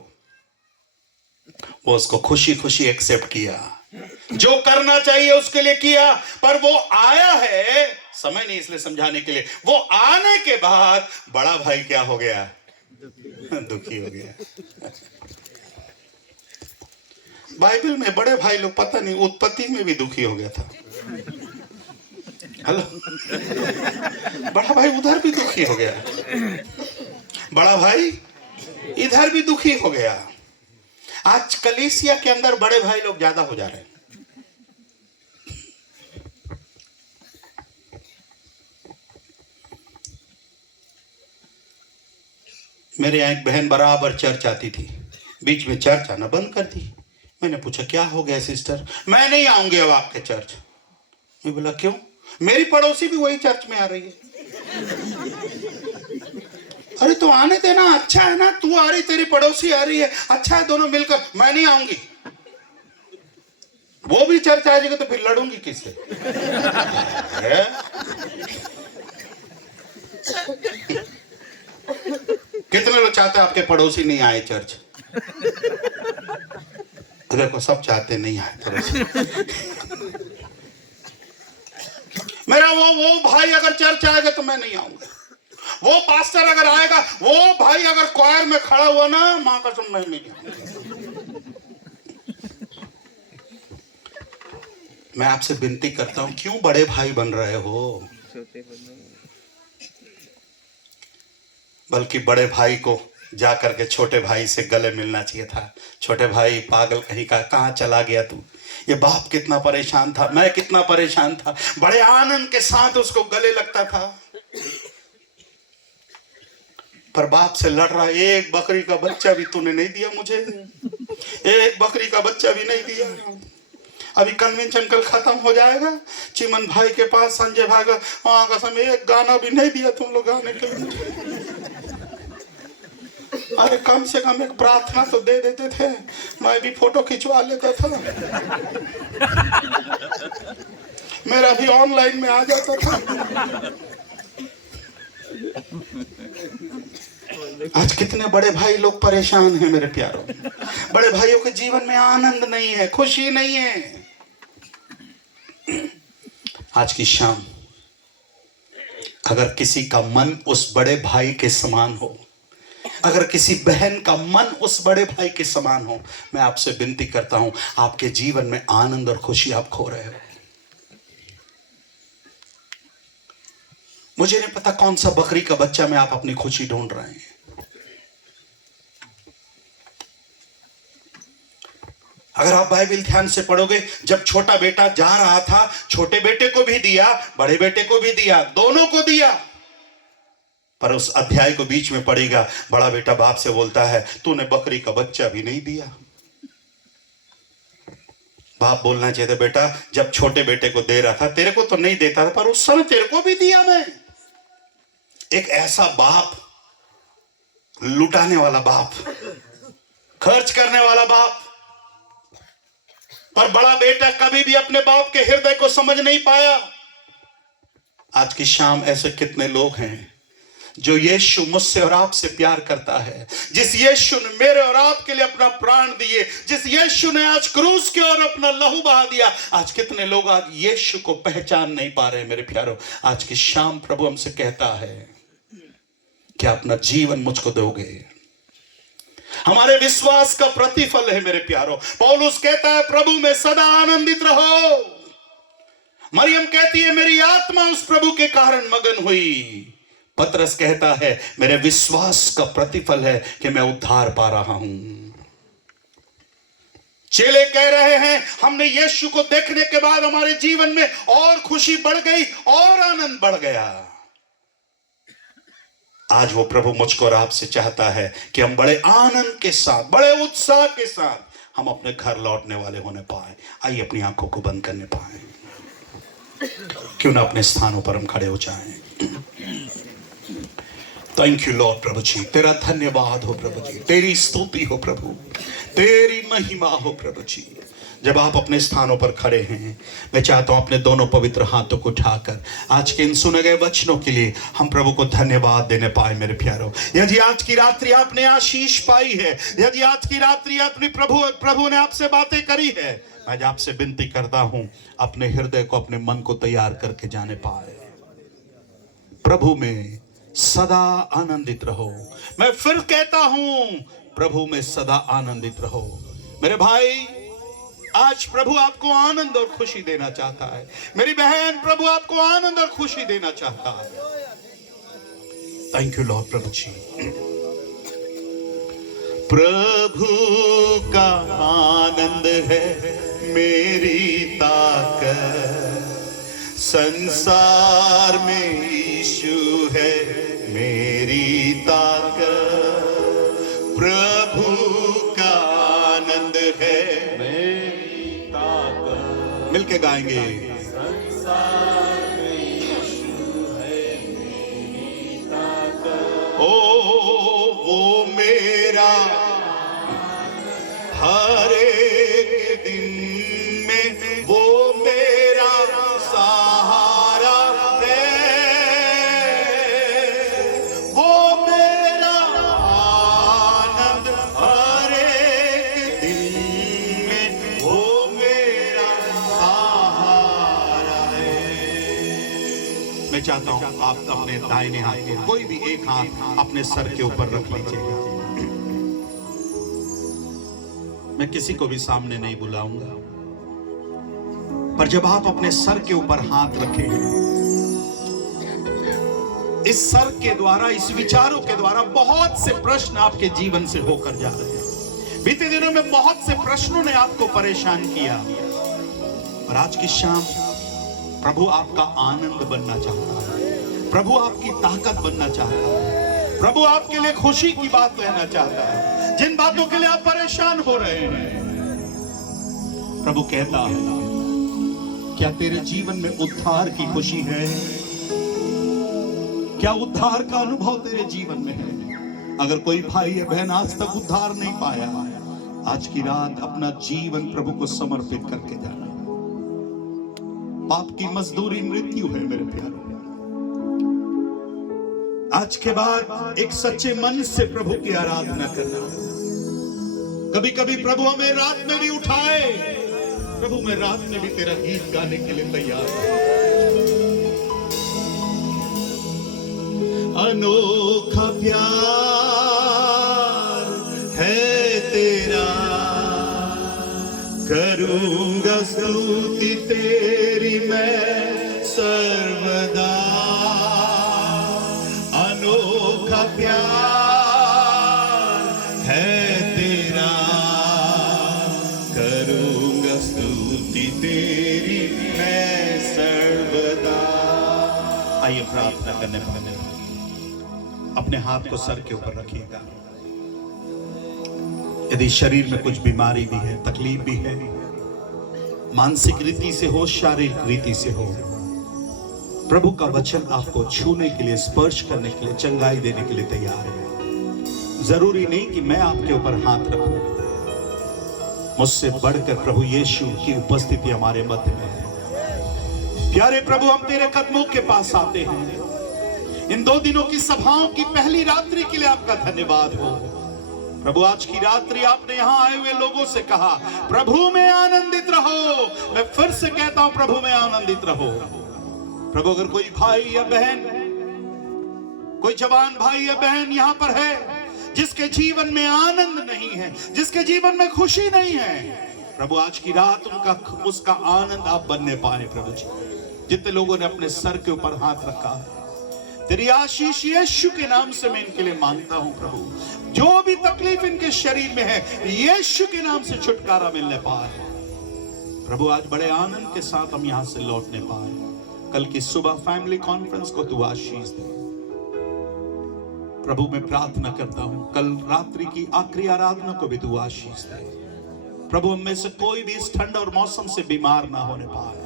वो उसको खुशी खुशी एक्सेप्ट किया, जो करना चाहिए उसके लिए किया। पर वो आया है, समय नहीं इसलिए समझाने के लिए, वो आने के बाद बड़ा भाई क्या हो गया? दुखी हो गया। बाइबल में बड़े भाई लोग पता नहीं उत्पत्ति में भी दुखी हो गया था। हेलो, बड़ा भाई उधर भी दुखी हो गया, बड़ा भाई इधर भी दुखी हो गया। आज कलीसिया के अंदर बड़े भाई लोग ज्यादा हो जा रहे हैं। मेरे यहाँ एक बहन बराबर चर्च आती थी, बीच में चर्च आना बंद कर दी। मैंने पूछा क्या हो गया सिस्टर? मैं नहीं आऊंगी अब आपके चर्च। मैं बोला क्यों? मेरी पड़ोसी भी वही चर्च में आ रही है। अरे तो आने देना, अच्छा है ना, तू आ रही, तेरी पड़ोसी आ रही है, अच्छा है, दोनों मिलकर। मैं नहीं आऊंगी। वो भी चर्च आ जाएगा तो फिर लड़ूंगी किससे? कितने लोग चाहते हैं आपके पड़ोसी नहीं आए चर्च? देखो सब चाहते नहीं आए पड़ोसी। मेरा वो भाई अगर चर्च आएगा तो मैं नहीं आऊंगा। वो पास्टर अगर आएगा, वो भाई अगर क्वायर में खड़ा हुआ ना, मां कसम मैं नहीं आऊंगा। मैं आपसे विनती करता हूं, क्यों बड़े भाई बन रहे हो? बल्कि बड़े भाई को जा करके छोटे भाई से गले मिलना चाहिए था। छोटे भाई पागल कहीं का, कहां चला गया तू? ये बाप कितना परेशान था, मैं कितना परेशान था। बड़े आनंद के साथ उसको गले लगता था, पर बाप से लड़ रहा। एक बकरी का बच्चा भी तूने नहीं दिया मुझे, एक बकरी का बच्चा भी नहीं दिया। अभी कन्वेंशन कल खत्म हो जाएगा, चिमन भाई के पास, संजय भाई का, वहां कसम एक गाना भी नहीं दिया तुम लोग गाने के लिए। अरे कम से कम एक प्रार्थना तो दे देते थे, मैं भी फोटो खिंचवा लेता था, मेरा भी ऑनलाइन में आ जाता था। आज कितने बड़े भाई लोग परेशान हैं मेरे प्यारों। बड़े भाइयों के जीवन में आनंद नहीं है, खुशी नहीं है। आज की शाम अगर किसी का मन उस बड़े भाई के समान हो, अगर किसी बहन का मन उस बड़े भाई के समान हो, मैं आपसे विनती करता हूं, आपके जीवन में आनंद और खुशी आप खो रहे हो। मुझे नहीं पता कौन सा बकरी का बच्चा में आप अपनी खुशी ढूंढ रहे हैं। अगर आप बाइबल ध्यान से पढ़ोगे, जब छोटा बेटा जा रहा था, छोटे बेटे को भी दिया, बड़े बेटे को भी दिया, दोनों को दिया। पर उस अध्याय को बीच में पढ़ेगा, बड़ा बेटा बाप से बोलता है, तूने बकरी का बच्चा भी नहीं दिया। बाप बोलना चाहिए था, बेटा जब छोटे बेटे को दे रहा था, तेरे को तो नहीं देता था, पर उस समय तेरे को भी दिया मैं। एक ऐसा बाप, लुटाने वाला बाप, खर्च करने वाला बाप। पर बड़ा बेटा कभी भी अपने बाप के हृदय को समझ नहीं पाया। आज की शाम ऐसे कितने लोग हैं जो यीशु मुझसे और आपसे प्यार करता है, जिस यीशु ने मेरे और आपके लिए अपना प्राण दिए, जिस यीशु ने आज क्रूस के और अपना लहू बहा दिया। आज कितने लोग आज यीशु को पहचान नहीं पा रहे। मेरे प्यारों, आज की शाम प्रभु हमसे कहता है कि अपना जीवन मुझको दोगे। हमारे विश्वास का प्रतिफल है मेरे प्यारों। पौलुस कहता है, प्रभु में सदा आनंदित रहो। मरियम कहती है, मेरी आत्मा उस प्रभु के कारण मगन हुई। पतरस कहता है, मेरे विश्वास का प्रतिफल है कि मैं उद्धार पा रहा हूं। चेले कह रहे हैं, हमने यीशु को देखने के बाद हमारे जीवन में और खुशी बढ़ गई और आनंद बढ़ गया। आज वो प्रभु मुझको और आपसे चाहता है कि हम बड़े आनंद के साथ, बड़े उत्साह के साथ हम अपने घर लौटने वाले होने पाए। आइए अपनी आंखों को बंद करने पाए। क्यों ना अपने स्थानों पर हम खड़े हो जाएं। Thank you lord. प्रभु जी तेरा धन्यवाद हो प्रभु जी, तेरी स्तुति हो प्रभु, तेरी महिमा हो प्रभु जी। जब आप अपने स्थानों पर खड़े हैं, मैं चाहता हूं अपने दोनों पवित्र हाथों को उठाकर आज के इन सुने गए वचनों के लिए हम प्रभु को धन्यवाद देने पाए। मेरे प्यारों, यदि आज की रात्रि आपने आशीष पाई है, यदि आज की रात्रि अपनी प्रभु ने आपसे बातें करी है, मैं आपसे विनती करता हूं, अपने हृदय को, अपने मन को तैयार करके जाने पाए। प्रभु में सदा आनंदित रहो। मैं फिर कहता हूं, प्रभु में सदा आनंदित रहो। मेरे भाई, आज प्रभु आपको आनंद और खुशी देना चाहता है। मेरी बहन, प्रभु आपको आनंद और खुशी देना चाहता है। Thank you lord. प्रभु जी, प्रभु का आनंद है मेरी ताकत, संसार में यीशु है मेरी ताकत। प्रभु का आनंद है मेरी ताकत। मिलके गाएंगे। संसार में यीशु है मेरी ताकत। ओ वो मेरा हर एक दिन में वो मेरा सहारा है, वो मेरा आनंद हर एक दिन में वो मेरा सहारा है। मैं चाहता हूं आप अपने दाहिने हाथ को, कोई भी एक हाथ अपने सर के ऊपर रख लीजिएगा। मैं किसी को भी सामने नहीं बुलाऊंगा, पर जब आप अपने सर के ऊपर हाथ रखेंगे, इस सर के द्वारा, इस विचारों के द्वारा बहुत से प्रश्न आपके जीवन से होकर जा रहे हैं। बीते दिनों में बहुत से प्रश्नों ने आपको परेशान किया, और आज की शाम प्रभु आपका आनंद बनना चाहता है, प्रभु आपकी ताकत बनना चाहता है, प्रभु आपके लिए खुशी की बात कहना चाहता है। जिन बातों के लिए आप परेशान हो रहे हैं, प्रभु कहता है, क्या तेरे जीवन में उद्धार की खुशी है? क्या उद्धार का अनुभव तेरे जीवन में है? अगर कोई भाई या बहन आज तक उद्धार नहीं पाया, आज की रात अपना जीवन प्रभु को समर्पित करके जाना। पाप की मजदूरी मृत्यु है मेरे प्यारे। आज के बाद एक सच्चे मन से प्रभु की आराधना करना। कभी कभी प्रभु हमें रात में भी उठाए, प्रभु मैं रात में भी तेरा गीत गाने के लिए तैयार हूं। अनोखा प्यार है तेरा, करूंगा स्तुति तेरी मैं सर्वदा। अनोखा प्यार है तेरा, करूंगा स्तुति तेरी मैं सर्वदा। आइए प्रार्थना करने वाले अपने हाथ को सर के ऊपर रखिएगा। यदि शरीर में कुछ बीमारी भी है, तकलीफ भी है, मानसिक रीति से हो, शारीरिक रीति से हो, प्रभु का वचन आपको छूने के लिए, स्पर्श करने के लिए, चंगाई देने के लिए तैयार है। जरूरी नहीं कि मैं आपके ऊपर हाथ रखूं, मुझसे बढ़कर प्रभु यीशु की उपस्थिति हमारे मध्य में है। प्यारे प्रभु, हम तेरे कदमों के पास आते हैं। इन 2 दिनों की सभाओं की पहली रात्रि के लिए आपका धन्यवाद हो प्रभु। आज की रात्रि आपने यहां आए हुए लोगों से कहा, प्रभु में आनंदित रहो। मैं फिर से कहता हूं, प्रभु में आनंदित रहो। प्रभु, अगर कोई भाई या बहन, कोई जवान भाई या बहन यहां पर है जिसके जीवन में आनंद नहीं है, जिसके जीवन में खुशी नहीं है, प्रभु आज की रात उसका आनंद आप बनने पाए। प्रभु जी, जितने लोगों ने अपने सर के ऊपर हाथ रखा है, तेरी आशीष यीशु के नाम से मैं इनके लिए मांगता हूं। प्रभु, जो भी तकलीफ इनके शरीर में है, यीशु के नाम से छुटकारा मिलने पाए। प्रभु, आज बड़े आनंद के साथ हम यहां से लौटने पाए। कल की सुबह फैमिली कॉन्फ्रेंस को तू आशीष दे। प्रभु, मैं प्रार्थना करता हूं, कल रात्रि की आखिरी आराधना को भी तू आशीष दे। प्रभु, हम में से कोई भी इस ठंड और मौसम से बीमार ना होने पाए।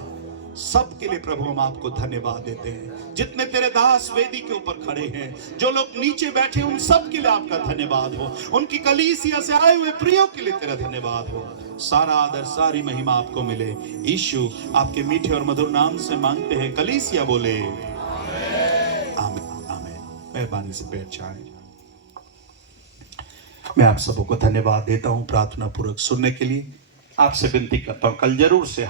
सबके लिए प्रभु हम आपको धन्यवाद देते हैं। जितने तेरे दास वेदी के ऊपर खड़े हैं, जो लोग नीचे बैठे, उन सब के लिए आपका धन्यवाद हो। उनकी कलीसिया से आए हुए प्रियों के लिए तेरा धन्यवाद हो। सारा आदर, सारी महिमा आपको मिले। यीशु, आपके मीठे और मधुर नाम से मांगते हैं। कलीसिया बोले आमीन, आमीन। मेहरबानी से बैठ जाएं। मैं आप सबको धन्यवाद देता हूं प्रार्थना पूर्वक सुनने के लिए। आपसे विनती करता हूं, कल जरूर से